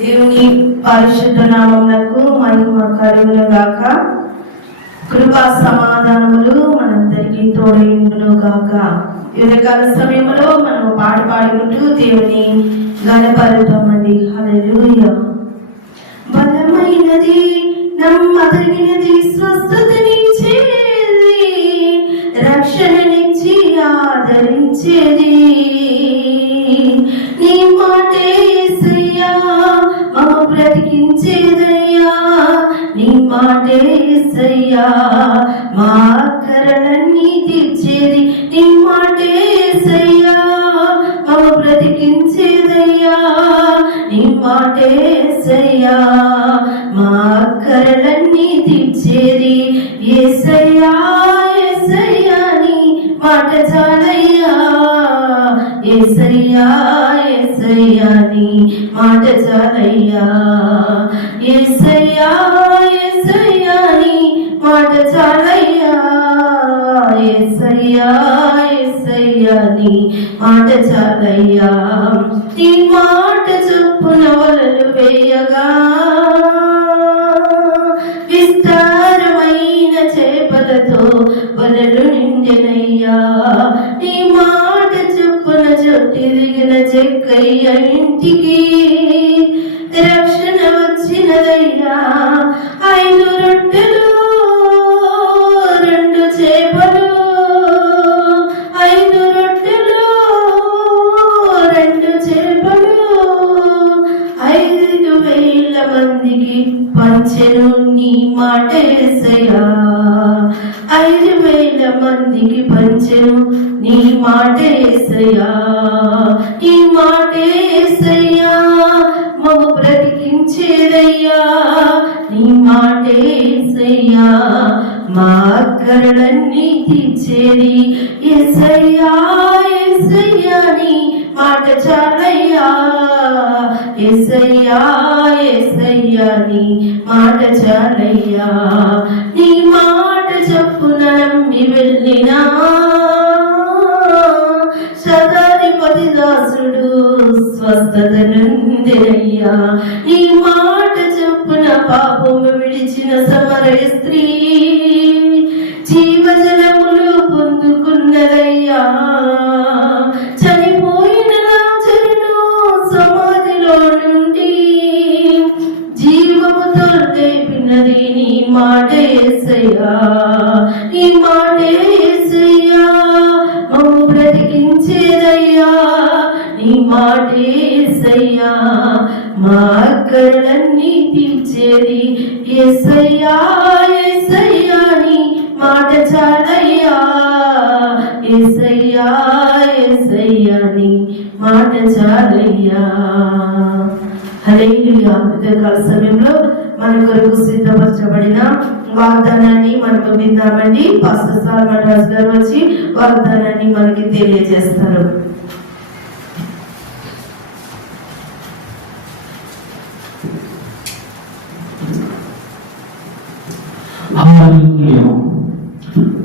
దేవుని పరిశుద్ధ నామములకు మహిమ కలుగును గాక కృపా సమాధానములు మనందరికీ తోడైండును గాక. యువకాల సమయంలో మనం పాట పాడుకుంటూ దేవుని గణపరుతామండి హల్లెలూయా. బలమైనది నమ్మదగినది స్వస్థతనిచ్చేది రక్షణనిచ్చి ఆదరించేది. నీ మాటే చేదయ్యా నీ మాటే సయ్యా. మా కరళన్ని తీర్చేది నీ మాటే సయ్యా. మమ బ్రతికించేదయ్యా నీ మాటే సయ్యా. మా కరళన్ని తీర్చేది ఏసయ్యా ఏసయ్యా నీ మాట చాలయ్యా. ఏసయ్యా ఏసయ్యా నీ మాట చాలయ్యా. నీ మాట చొప్పున వలలు వేయగా. విస్తారమైన చేపలతో వలలు నిండినయ్యా. నీ మాట చొప్పున చెట్టు దిగిన చెక్కయ్య ఇంటికి మాట మా కరళన్ని తీర్చేది ఎసయ్యా ఎసయ్యా నీ మాట చాలయ్యా. ఎసయ్యా ఎసయ్యా నీ మాట చాలయ్యా. నీ మాట చెప్పున నమ్మి వెళ్ళినా. శతాధిపతి దాసుడు స్వస్థత నుండినయ్యా నీ మాట చొప్పున పాపము విడిచిన సమరయ స్త్రీ జీవజలములు పొందుకున్నదయ్యా. చనిపోయిన లాజరును సమాధిలో నుండి జీవముతో లేపినది నీ మాట యేసయ్యా నీ మాట యేసయ్యా మమ్ము బ్రతికించేదయ్యా. నీ మాట యేసయ్యా మా కళ్ళన్నీ తీర్చేది యేసయ్యా యేసయ్యా నీ మాట చాలయ్యా. యేసయ్యా యేసయ్యా నీ మాట చాలయ్యా. హల్లెలూయా. ఉదయకాల సమయంలో మన కొరకు సిద్ధపరచబడిన వాగ్దానాన్ని మనకు విందామండి. పాస్టర్ సాల్మన్ రాజు గారు వచ్చి వాగ్దానాన్ని మనకి తెలియజేస్తారు.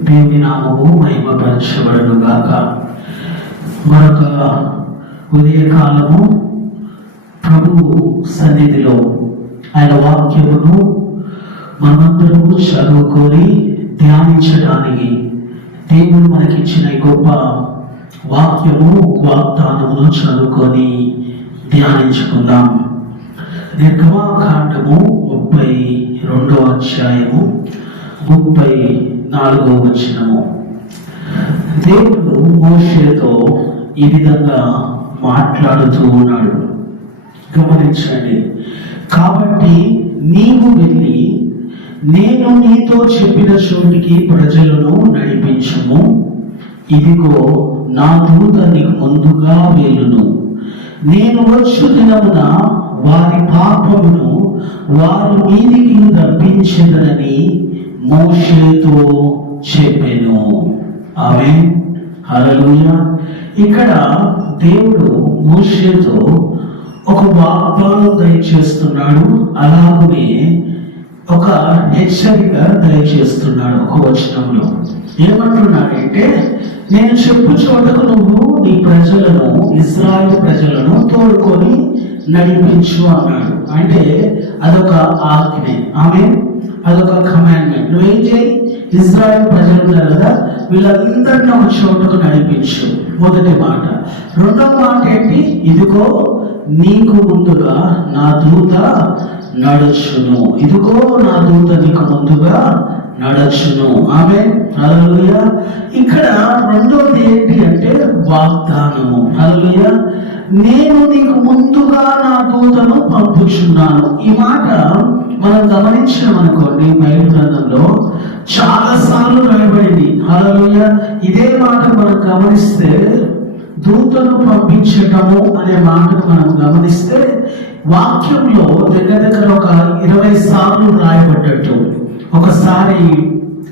దేవుని నామము మహిమపరచబడను గాక మరొక ఉదయకాలము ప్రభు సన్నిధిలో ఆయన వాక్యమును మనమందరము చదువుకొని ధ్యానించడానికి దేవుడు మనకిచ్చిన ఇచ్చిన గొప్ప వాక్యము వాగ్దానమును చదువుకొని ధ్యానించుకుందాం. నిర్గమాకాండము ముప్పై రెండో అధ్యాయము ముప్పై నాలుగో వచనము. దేవుడు మోషేతో ఈ విధంగా మాట్లాడుతూ ఉన్నాడు. గమనించండి. కాబట్టి నీవు వెళ్ళి నేను నీతో చెప్పిన చోటికి ప్రజలను నడిపించము. ఇదిగో నా దూత నీకు ముందుగా వెళ్ళును నేను వచ్చు దినమున వారి పాపమును వారి మీదికి రప్పించదనని మోషేతో చెప్పెను. ఆమె హలలుయ ఇక్కడ దేవుడు మోషేతో ఒక వాగ్దానం దయచేస్తున్నాడు. అలాగనే ఒక హెచ్చరిక దయచేస్తున్నాడు ఒక వచనంలో. ఏమంటున్నాడంటే నేను చెప్పు చోటకు నువ్వు నీ ప్రజలను ఇస్రాయల్ ప్రజలను తోడుకొని నడిపించు అన్నాడు. అంటే అదొక ఆజ్ఞ. ఆమె అదొక కమాండ్మెంట్ నువ్వేం చేయి ఇజ్రాయెల్ ప్రజలు ఉన్నారు కదా వీళ్ళందరినీ ఒక చోటుకు నడిపించు. మొదటి మాట. రెండవ మాట ఏంటి? ఇదిగో నీకు ముందుగా నా దూత నడుచును. ఇదిగో నా దూత నీకు ముందుగా నడచును. ఆమె అలలుయ ఇక్కడ రెండోది ఏంటి అంటే వాగ్దానము. అలలుయ నేను నీకు ముందుగా నా దూతను పంపుచున్నాను. ఈ మాట మనం గమనించామనుకోండి బైబిల్ గ్రంథంలో చాలా సార్లు రాయబడింది. హల్లెలూయ. ఇదే మాట మనం గమనిస్తే దూతను పంపించటము అనే మాటను మనం గమనిస్తే వాక్యంలో దగ్గర దగ్గర ఒక ఇరవై సార్లు రాయబడ్డట్టు. ఒకసారి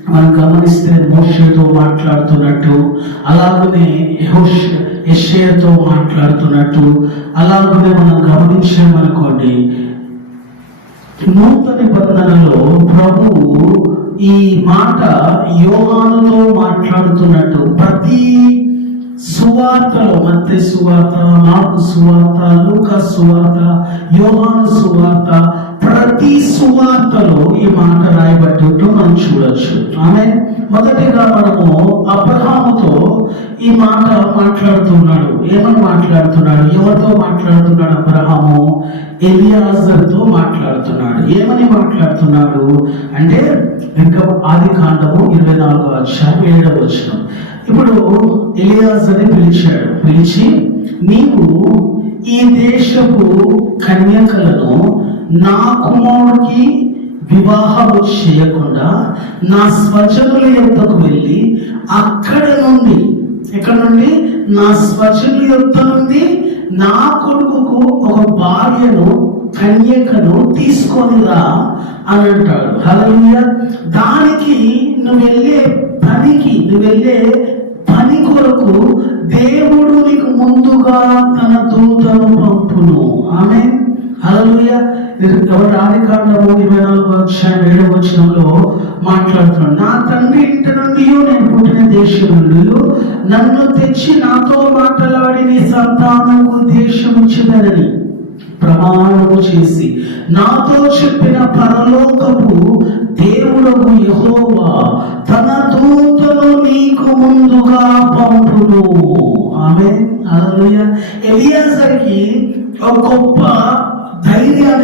మనం గమనిస్తే మోషతో మాట్లాడుతున్నట్టు అలాగనే యెషయాతో మాట్లాడుతున్నట్టు అలాగనే మనం గమనించామనుకోండి నూతన నిబంధనలో ప్రభువు ఈ మాట యోగానులో మాట్లాడుతున్నట్టు ప్రతి సువార్తలో మధ్య సువార్త మార్కు సువార్త లూక సువార్త యోగాను సువార్త ప్రతి సువార్తలో ఈ మాట రాయబడ్డట్టు మనం చూడొచ్చు. ఆమె మొదటిగా మనము అబ్రహాముతో ఈ మాట మాట్లాడుతున్నాడు. ఏమని మాట్లాడుతున్నాడు? ఎవరితో మాట్లాడుతున్నాడు అబ్రహాము? ఎలియాజర్తో మాట్లాడుతున్నాడు. ఏమని మాట్లాడుతున్నాడు అంటే ఇంకా ఆది కాండము ఇరవై నాలుగో అధ్యాయం ఏడవ వచ్చిన ఇప్పుడు ఎలియాజర్ని పిలిచాడు పిలిచి నీవు ఈ దేశపు కన్యకలను నా కుమారుడికి వివాహము చేయకుండా నా స్వజనుల యొక్కకు వెళ్ళి అక్కడ నుండి ఎక్కడ నుండి? నా స్వజనుల యొక్క నుండి నా కొడుకుకు ఒక భార్యను కన్యకను తీసుకొని రా అని అంటాడు. హల్లెలూయా. దానికి నువ్వు వెళ్ళే పనికి నువ్వు వెళ్ళే పని కొరకు దేవుడు నీకు ముందుగా తన దూతను పంపును. ఆమె హల్లెలూయా ఎవరు ఆది కాండము ఇరవై నాలుగు అధ్యాయం ఏడవ వచనంలో మాట్లాడుతున్నాడు. నా తండ్రి ఇంటి నుండి నేను పుట్టిన దేశం నుండి నన్ను తెచ్చి నాతో మాట్లాడి నీ సంతానము దేశం ఇచ్చినని ప్రమాణము చేసి నాతో చెప్పిన పరలోకపు దేవుడకు యహోవా తన దూతను నీకు ముందుగా పంపును. ఆమె హల్లెలూయా ఎలియాసరికి ఒక గొప్ప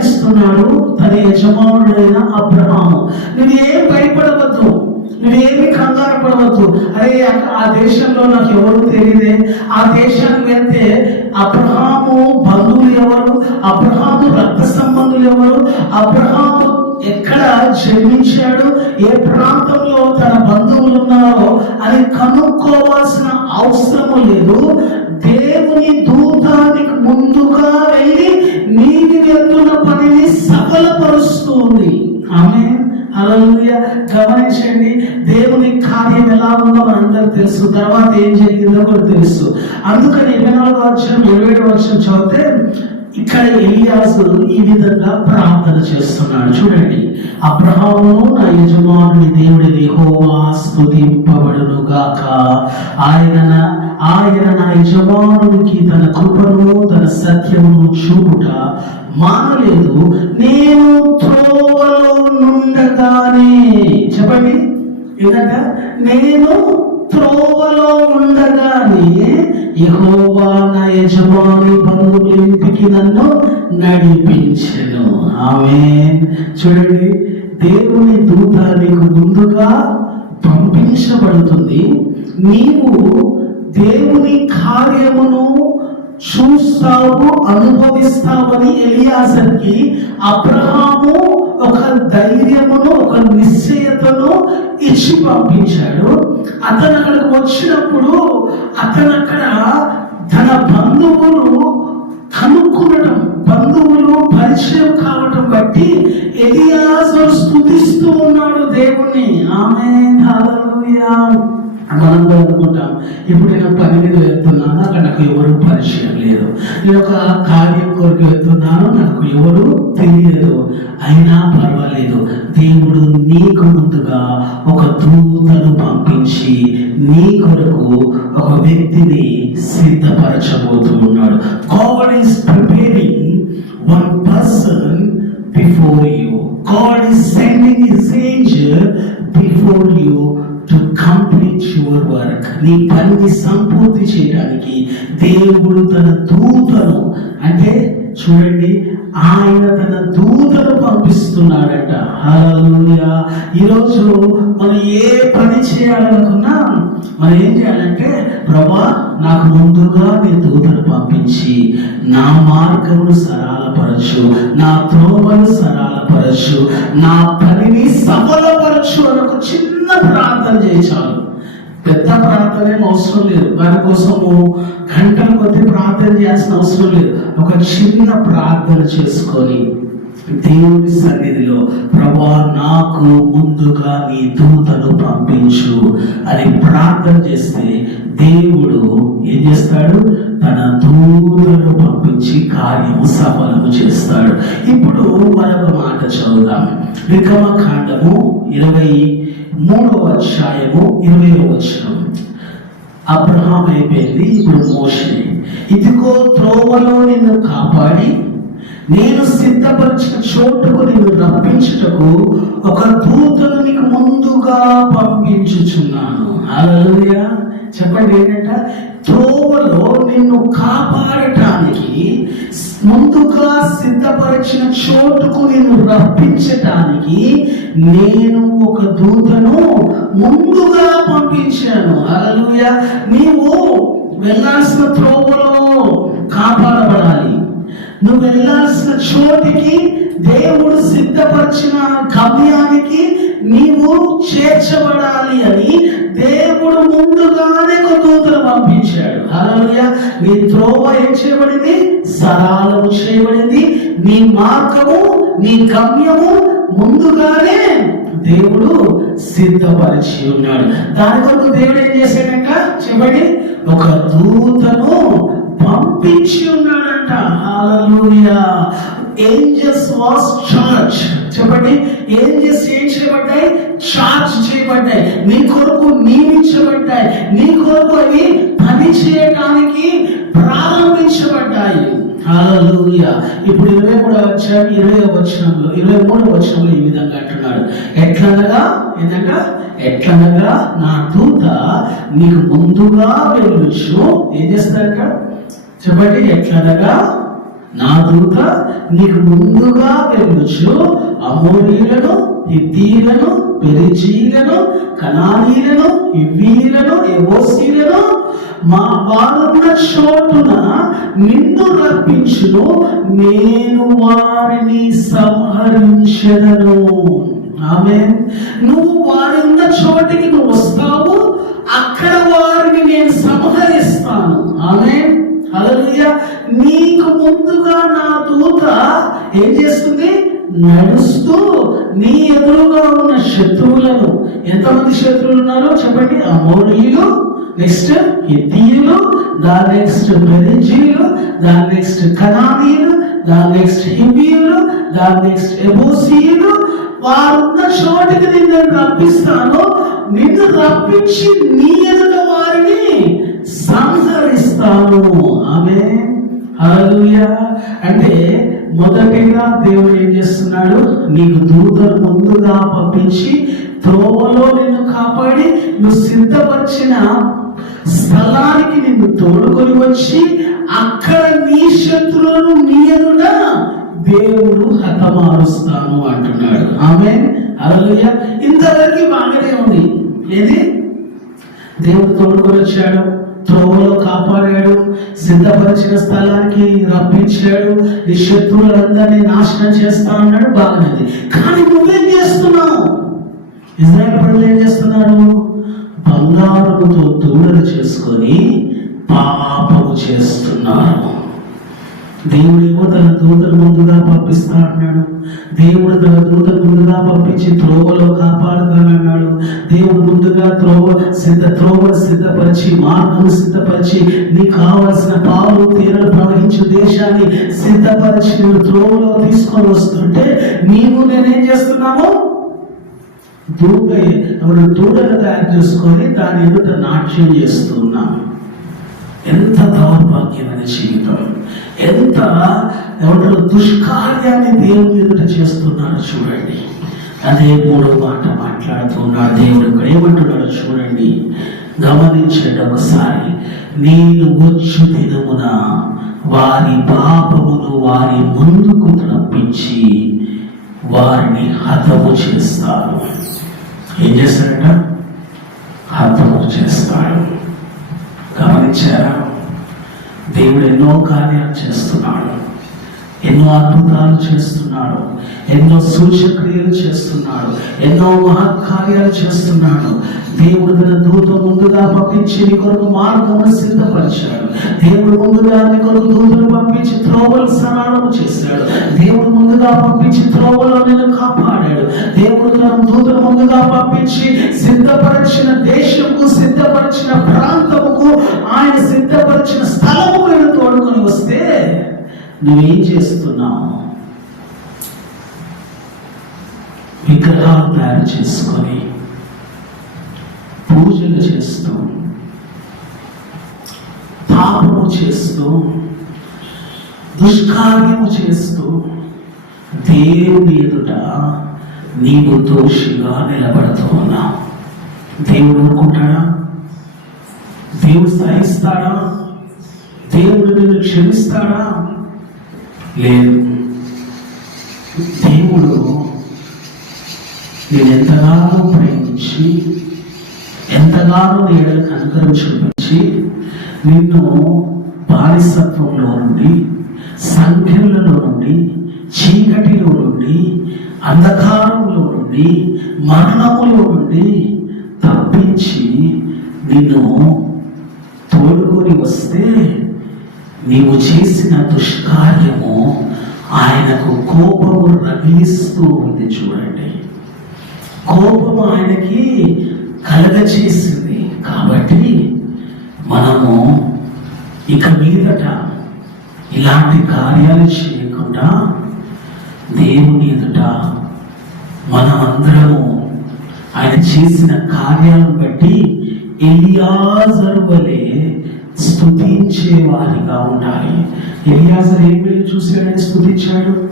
ఇస్తున్నాడు తన యజమానుడైన అబ్రహాము. నువ్వు ఏం భయపడవద్దు. నువ్వేమి కంగారు పడవద్దు. అరే ఆ- ఆ దేశంలో నాకు ఎవరు తెలియదే. ఆ దేశానికి వెళ్తే అబ్రహాము బంధువులు ఎవరు? అబ్రహాము రక్త సంబంధులు ఎవరు? అబ్రహాము ఎక్కడ జన్మించాడు ఏ ప్రాంతంలో తన బంధువులు ఉన్నారో అని కనుక్కోవాల్సిన అవసరము లేదు. దేవుని దూతానికి ముందుగా వెళ్ళి నీటి వెళ్తున్న పనిని సఫలపరుస్తుంది. ఆమె హల్లెలూయా. గమనించండి దేవుని కార్యం ఎలా ఉందో మనందరూ తెలుసు. తర్వాత ఏం జరిగిందో కూడా తెలుసు. అందుకని ఇరవై నాలుగు వర్షం ఇరవై ఏడు వర్షం చదివితే ఇక్కడ ఎలియాసు ఈ విధంగా ప్రార్థన చేస్తున్నాడు. చూడండి అబ్రహాము నా యజమానుని దేవుడి యెహోవా స్తుతింపబడును గాక. ఆయన ఆయన నా యజమానునికి తన కృపను తన సత్యమును చూపుట మానలేదు. నేను త్రోవలో నుండగానే చెప్పండి ఏంటంట నేను త్రోవలో ఉండగానే యహోవా నా యజమాని బంధువుల ఇంటికి నన్ను నడిపించను. ఆమె చూడండి దేవుని దూత నీకు ముందుగా పంపించబడుతుంది. నీవు దేవుని కార్యమును చూస్తావు అనుభవిస్తావని ఎలియాసర్కి అబ్రహాము ఒక ధైర్యమును ఒక నిశ్చయతను ఇచ్చి పంపించాడు. అతను అక్కడికి వచ్చినప్పుడు అతను అక్కడ తన బంధువులు కనుక్కునడం బంధువులు పరిచయం కావటం బట్టి ఎలియాజరు స్థుతిస్తూ ఉన్నాడు దేవుణ్ణి. ఆమె మనం కూడా అనుకుంటాం. ఇప్పుడు నేను పని మీద వెళ్తున్నాను అక్కడ నాకు ఎవరు పరిచయం లేదు. నేను ఒక కార్యం కొరకు వెళ్తున్నాను నాకు ఎవరు తెలియదు. అయినా పర్వాలేదు. దేవుడు నీకు ముందుగా ఒక దూతను పంపించి నీ కొరకు ఒక వ్యక్తిని సిద్ధపరచబోతూ ఉన్నాడు God is preparing one person before you God is sending his angel before you to complete your work నీ పనిని సంపూర్తి చేయడానికి దేవుడు తన దూతను అంటే చూడండి ఆయన తన దూతను పంపిస్తున్నాడట. హల్లెలూయా. ఈరోజు మనం ఏ పని చేయాలనుకున్నా మనం ఏం చేయాలంటే ప్రభా ముందుగా నీ దూతను పంపించి నా మార్గమును సరళపరచు నా త్రోవను సరళపరచు నా పనిని సఫలపరచు అని ఒక చిన్న ప్రార్థన చేశాను పెద్ద ప్రార్థన ఏం అవసరం లేదు. వారి కోసము గంటల కొద్ది ప్రార్థన చేయాల్సిన అవసరం లేదు. ఒక చిన్న ప్రార్థన చేసుకొని దేవుని సన్నిధిలో ప్రభా నాకు ముందుగా నీ దూతను పంపించు అని ప్రార్థన చేస్తే దేవుడు ఏం చేస్తాడు? తన దూతను పంపించి కార్యము సఫలము చేస్తాడు. ఇప్పుడు మరొక మాట చదువుదాం. విక్రమ కాండము ఇరవై మూడవ అధ్యాయము ఇరవై వచ్చినం అబ్రహాం అయిపోయింది ఇప్పుడు మోషి. ఇదిగో త్రోవలో నిన్ను కాపాడి నేను సిద్ధపరిచిన చోటుకు నేను రప్పించుటకు ఒక దూతను నీకు ముందుగా పంపించుచున్నాను. హల్లెలూయా. చెప్పండి ఏంటంట? త్రోవలో నిన్ను కాపాడటానికి ముందుగా సిద్ధపరిచిన చోటుకు నిన్ను రప్పించటానికి నేను ఒక దూతను ముందుగా పంపించాను. హల్లెలూయా. నీవు వెళ్ళాల్సిన త్రోవలో కాపాడబడాలి. నువ్వు వెళ్ళాల్సిన చోటికి దేవుడు సిద్ధపరిచిన గమ్యానికి నీవు చేర్చబడాలి అని దేవుడు ముందుగానే ఒక దూతను పంపించాడు. హల్లెలూయా. నీ త్రోవ ఏం చేయబడింది? సరాలము చేయబడింది. నీ మార్గము నీ గమ్యము ముందుగానే దేవుడు సిద్ధపరిచి ఉన్నాడు. దాని కొరకు దేవుడు ఏం చేశాడంట? చెప్పండి. ఒక దూతను పంపించి ఉన్నాడంట హల్లెలూయా ఏంజల్స్ వాస్ చార్జ్ చెప్పండి. ఏంజల్స్ ఏం చేయబడ్డాయి? చార్జ్ చేయబడ్డాయి. నీ కొరకు నియమించబడ్డాయి. నీ కొరకు అవి పని చేయడానికి ప్రారంభించబడ్డాయి. హల్లెలూయా ఇప్పుడు ఇరవై మూడవ వచ్చాము ఇరవై వచనంలో ఇరవై మూడవ వచనంలో ఈ విధంగా అంటున్నాడు. ఎట్లనగా? ఏంటంట ఎట్లనగా నా దూత నీకు ముందుగా వెళ్ళొచ్చు. ఏం చేస్తాడంట? చెప్పండి ఎట్లనగా నా దూత నీకు ముందుగా వెళ్ళొచ్చు. అమోరీలను హిద్దీలను పెరిజీలను కనానీలను ఇవ్వీలను ఎవోసీలను మా వారున్న చోటున నిన్ను రప్పించును. నేను వారిని సంహరించదను. ఆమె నువ్వు వారి ఉన్న చోటికి నువ్వు వస్తావు. అక్కడ వారిని నేను సంహరిస్తాను. ఆమె నీకు ముందుగా నా దూత ఏం చేస్తుంది? నడుస్తూ నీ ఎదురుగా ఉన్న శత్రువులను ఎంతమంది శత్రువులు ఉన్నారో చెప్పండి? అమౌనీయులు నెక్స్ట్ హిద్దీయులు దాని నెక్స్ట్ పెరిజీయులు దాని నెక్స్ట్ కనానీయులు దాని నెక్స్ట్ హిబీయులు దాని నెక్స్ట్ ఎబోసీయులు. వారున్న చోటికి నిన్ను రప్పిస్తాను. నిన్ను రప్పించి నీ ఎదుట వారిని సంహరిస్తాను. ఆమె హల్లెలూయా అంటే మొదటిగా దేవుడు ఏం చేస్తున్నాడు? నీకు దూతలు ముందుగా పంపించి త్రోవలో నిన్ను కాపాడి నువ్వు సిద్ధపరిచిన స్థలానికి నిన్ను తోడుకొని వచ్చి అక్కడ నీ శత్రువులను నీ ఎదుట దేవుడు హతమారుస్తాను అంటున్నాడు. ఆమె హల్లెలూయా ఇంతవరకు బాగానే ఉంది. ఏది? దేవుడు తోడుకొని వచ్చాడు. త్రోవలో కాపాడాడు సిద్ధపరిచిన స్థలానికి రప్పించాడు నీ శత్రువులందరినీ నాశనం చేస్తా అన్నాడు బాగానేది కానీ నువ్వేం చేస్తున్నావు? ఇజ్రాయల్ ప్రజలు ఏం చేస్తున్నారు? బంగారముతో దూడలు చేసుకొని పాపము చేస్తున్నారు. దేవుడేమో తన దూతలు ముందుగా పంపిస్తా అన్నాడు. దేవుడు తన దూతను ముందుగా పంపించి త్రోవలో కాపాడుతానన్నాడు. దేవుడు ముందుగా త్రోవ సిద్ధ త్రోవను సిద్ధపరిచి మార్గం సిద్ధపరిచి నీకు కావలసిన పాలు తీరలు ప్రవహించే దేశాన్ని సిద్ధపరిచి నువ్వు త్రోవలో తీసుకొని వస్తుంటే నీవు నేనేం చేస్తున్నాము దూడ అప్పుడు దూడను తయారు చేసుకొని దాని ఎదుట నాట్యం చేస్తున్నాం. ఎంత దౌర్భాగ్యమైన జీవితం. ఎంత ఎవరు దుష్కార్యాన్ని దేవుని ఎదుట చేస్తున్నారు చూడండి. అదే మూడో మాట మాట్లాడుతున్నాడు దేవుడు ఇక్కడ ఏమంటున్నాడు చూడండి. గమనించడం సారి నేను వచ్చు దినమున వారి పాపమును వారి ముందుకు తప్పించి వారిని హతము చేస్తాను. ఏం చేస్తాడట హతము చేస్తాడు. గమనించారా? దేవుడు ఎన్నో కార్యాలు చేస్తున్నాడు. ఎన్నో అద్భుతాలు చేస్తున్నాడు. ఎన్నో సూచక్రియలు చేస్తున్నాడు. ఎన్నో మహత్కార్యాలు చేస్తున్నాడు. దేవుడు తన దూత ముందుగా పంపించి నీ కొరకు మార్గము సిద్ధపరిచాడు. దేవుడు ముందుగా నీ కొరకు దూతను పంపించి త్రోవలు సరళము చేశాడు. దేవుడు ముందుగా పంపించి త్రోవలో నేను కాపాడాడు. దేవుడు తన దూతను ముందుగా పంపించి సిద్ధపరిచిన దేశంకు సిద్ధపరిచిన ప్రాంతముకు ఆయన సిద్ధపరిచిన స్థలము నేను తోడుకొని వస్తే నువ్వేం చేస్తున్నావు? విగ్రహాలు తయారు చేసుకొని పూజలు చేస్తూ పాపము చేస్తూ దుష్కార్యము చేస్తూ దేవుని ఎదుట నీవు దోషిగా నిలబడుతూ ఉన్నావు. దేవుడు ఊరుకుంటాడా దేవుడు సహిస్తాడా? దేవుడు నిన్ను క్షమిస్తాడా? లేదు. దేవుడు నేను ఎంతగానో ప్రేమించి ఎంతగానో నీడలు అనుకరించి నిన్ను బానిసత్వంలో నుండి సంఖ్యలలో నుండి చీకటిలో నుండి అంధకారంలో నుండి మరణములో నుండి తప్పించి నిన్ను తోడుకొని వస్తే నీవు చేసిన దుష్కార్యము ఆయనకు కోపము రగిలిస్తూ ఉంది చూడండి. కోపము ఆయనకి కలగచేసింది కాబట్టి మనము ఇక మీదట ఇలాంటి కార్యాలు చేయకుండా దేవుని ఎదుట మనమందరము ఆయన చేసిన కార్యాలను బట్టి ఎలియాజరు వలె స్థుతించే వారిగా ఉండాలి. ఎలియాజర్ ఏం వెళ్ళి చూశాడని స్థుతించాడు?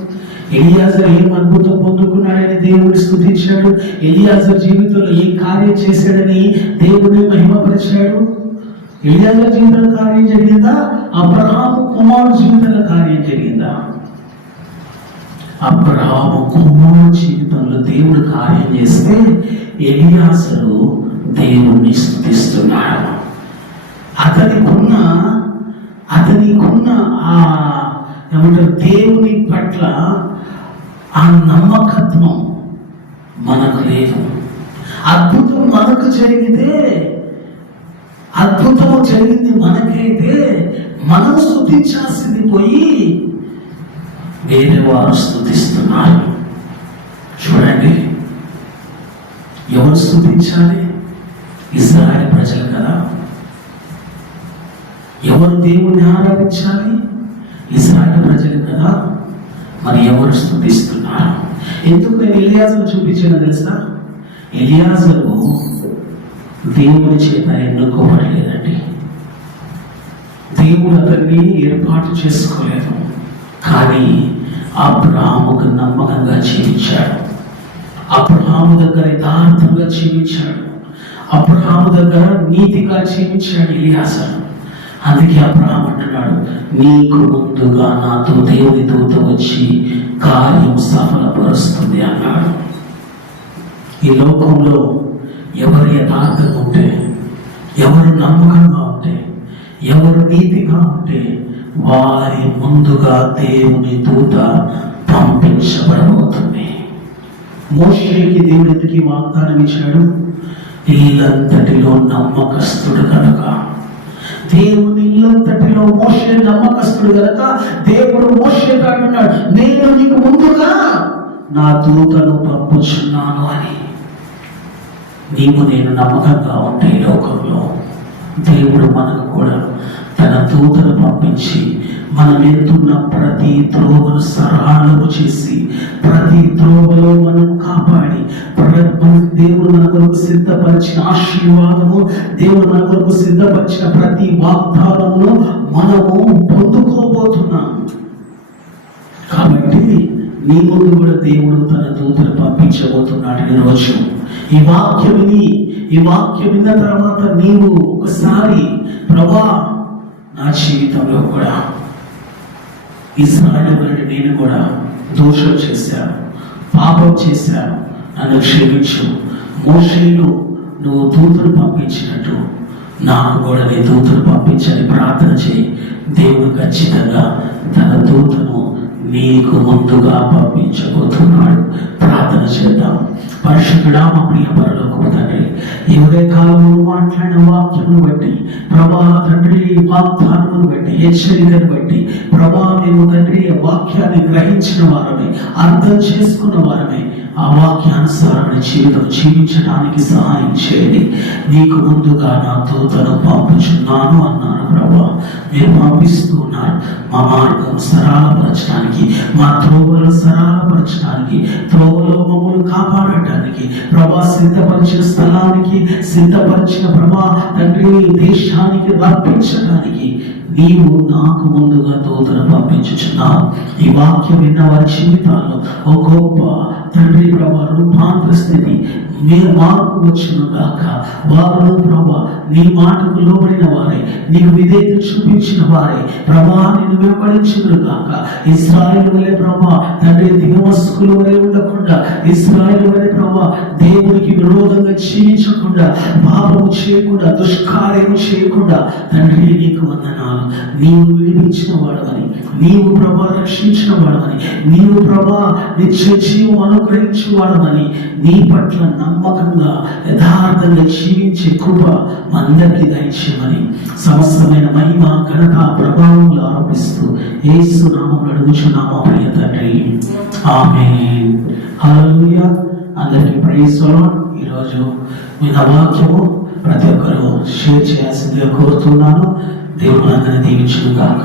ఎలియాజర్ ఏం అద్భుతం పొందుకున్నాడని దేవుడు స్థుతించాడు? ఎలియాజర్ జీవితంలో ఏం కార్యం చేశాడని దేవుడిని మహిమపరిచాడు? ఎలియాజర్ జీవితంలో కార్యం జరిగిందా? అబ్రహాము కుమారుడు జీవితంలో కార్యం జరిగిందా? అబ్రహాము కుమారుడు జీవితంలో దేవుడు కార్యం చేస్తే ఎలియాసరు దేవుణ్ణి స్థుతిస్తున్నాడు. అతనికున్న అతనికున్న ఆ ఏమంటారు దేవుని పట్ల ఆ నమ్మకత్వం మనకు లేదు. అద్భుతం మనకు జరిగితే అద్భుతము జరిగింది మనకైతే మనం స్థుతించాల్సింది పోయి వేరే వారు స్థుతిస్తున్నారు చూడండి. ఎవరు స్థుతించాలి ఇస్రాయల్ ప్రజలు కదా. ఎవరు దేవుణ్ణి ఆరాధించాలి? ఇస్రాయల్ ప్రజలు కదా. మరి ఎవరు స్థుతిస్తున్నారు? ఎందుకు నేను ఎలియాజరు చూపించాను తెలుసా? ఎలియాజరు దేవుని చేత ఎన్నుకోబడలేదండి. దేవుడు అతన్ని ఏర్పాటు చేసుకోలేదు. కానీ అబ్రాహముకు నమ్మకంగా జీవించాడు. అబ్రహాము దగ్గర యథార్థంగా జీవించాడు. అబ్రహాము దగ్గర నీతిగా జీవించాడు ఇలియాసను అందుకే అబ్రహం అంటున్నాడు నీకు ముందుగా నాతో దేవుని దూత వచ్చి కార్యం సఫలపరుస్తుంది అన్నాడు. ఈ లోకంలో ఎవరు యథార్థంగా ఉంటే ఎవరు నమ్మకంగా ఉంటే ఎవరు నీతిగా ఉంటే వారి ముందుగా దేవుని దూత పంపించబడబోతుంది. మోషేకి దేవుడికి వాగ్దానం ఇచ్చాడు? ఇల్లంతటిలో నమ్మకస్తుడు కనుక. దేవుని ఇల్లంతటిలో మోసే నమ్మకస్తుడు కనుక దేవుడు మోసే అంటున్నాడు నేను నీకు ముందుగా నా దూతను పంపుచున్నాను అని. నీవు నేను నమ్మకంగా ఉంటే లోకంలో దేవుడు మనకు కూడా తన దూతను పంపించి మనం వెళ్తున్న ప్రతి త్రోవను సరాలము చేసి ప్రతి త్రోవలో మనం కాపాడి దేవుడు మన కొరకు సిద్ధపరిచిన ఆశీర్వాదము దేవుడు మన కొరకు సిద్ధపరిచిన ప్రతి వాగ్దానమును మనము పొందుకోబోతున్నాం. కాబట్టి నీ ముందు కూడా దేవుడు తన దూతలు పంపించబోతున్నాడు ఈ రోజు ఈ వాక్యం విని ఈ వాక్యం విన్న తర్వాత నీవు ఒకసారి ప్రభా నా జీవితంలో కూడా ఇస్రాయల్ నేను కూడా దోషం చేశాను పాపం చేశాను నన్ను క్షమించు. మోషేను నువ్వు దూతలు పంపించినట్టు నాకు కూడా నీ దూతలు పంపించని ప్రార్థన చేయి. దేవుడు ఖచ్చితంగా తన దూతను నీకు ముందుగా పంపించబోతున్నాడు. ప్రార్థన చేద్దాం. పరిశుద్ధుడా మా ప్రియ పరలోకపు తండ్రి ఈ ఉదయకాలంలో మాట్లాడిన వాక్యమును బట్టి ప్రభా తండ్రి వాగ్దానమును బట్టి హెచ్చరికను బట్టి ప్రభా మేము తండ్రి వాక్యాన్ని గ్రహించిన వారమే అర్థం చేసుకున్న వారమే ఆ వాక్యానుసారమైన జీవితం జీవించడానికి సహాయం చేయండి. నీకు ముందుగా నా దూతను పంపుచున్నాను అన్నాను ప్రభా. మీరు పంపిస్తూ ఉన్నారు. మా మార్గం సరళపరచడానికి మా త్రోవలు సరళపరచడానికి త్రోవలో మమ్మల్ని కాపాడటానికి ప్రభా సిద్ధపరిచిన స్థలానికి సిద్ధపరిచిన ప్రభా తండ్రి దేశానికి అర్పించడానికి నీవు నాకు ముందుగా దూతను పంపించుచున్నా. ఈ వాక్యం విన్న వారి జీవితాల్లో ఒక గొప్ప తండ్రి ప్రభా రూపాంతర స్థితి మీరు మార్పు వచ్చును గాక వారిలో ప్రభా నీ మాటకు లోబడిన వారే నీకు విధేయత చూపించిన వారే ప్రభా నిన్ను వెంబడించును గాక ఇస్రాయల్ వలె ప్రభా తండ్రి దిగమస్కుల వలె ఉండకుండా ఇస్రాయల్ వలె ప్రభా దేవునికి విరోధంగా జీవించకుండా పాపము చేయకుండా దుష్కార్యము చేయకుండా తండ్రి నీకు వందనాలు. నీవు విడిపించిన వాడవని నీవు ప్రభా రక్షించిన వాడవని నీవు ప్రభా నిత్య జీవం అనుగ్రహించిన అని నీ పట్ల నమ్మకంగా యథార్థంగా జీవించే కృప అందరికీ దయచేయమని సమస్తమైన మహిమ ఘనత ప్రభావములు ఆరోపిస్తూ ఏసు నామం అడుగుచున్నామా ప్రియ తండ్రి. ఆమె హల్లెలూయా. అందరికీ ప్రైజ్ ఈరోజు మీ వాక్యము ప్రతి ఒక్కరూ షేర్ చేయాల్సిందిగా కోరుతున్నాను. దేవుడు అందరినీ దీవించుగాక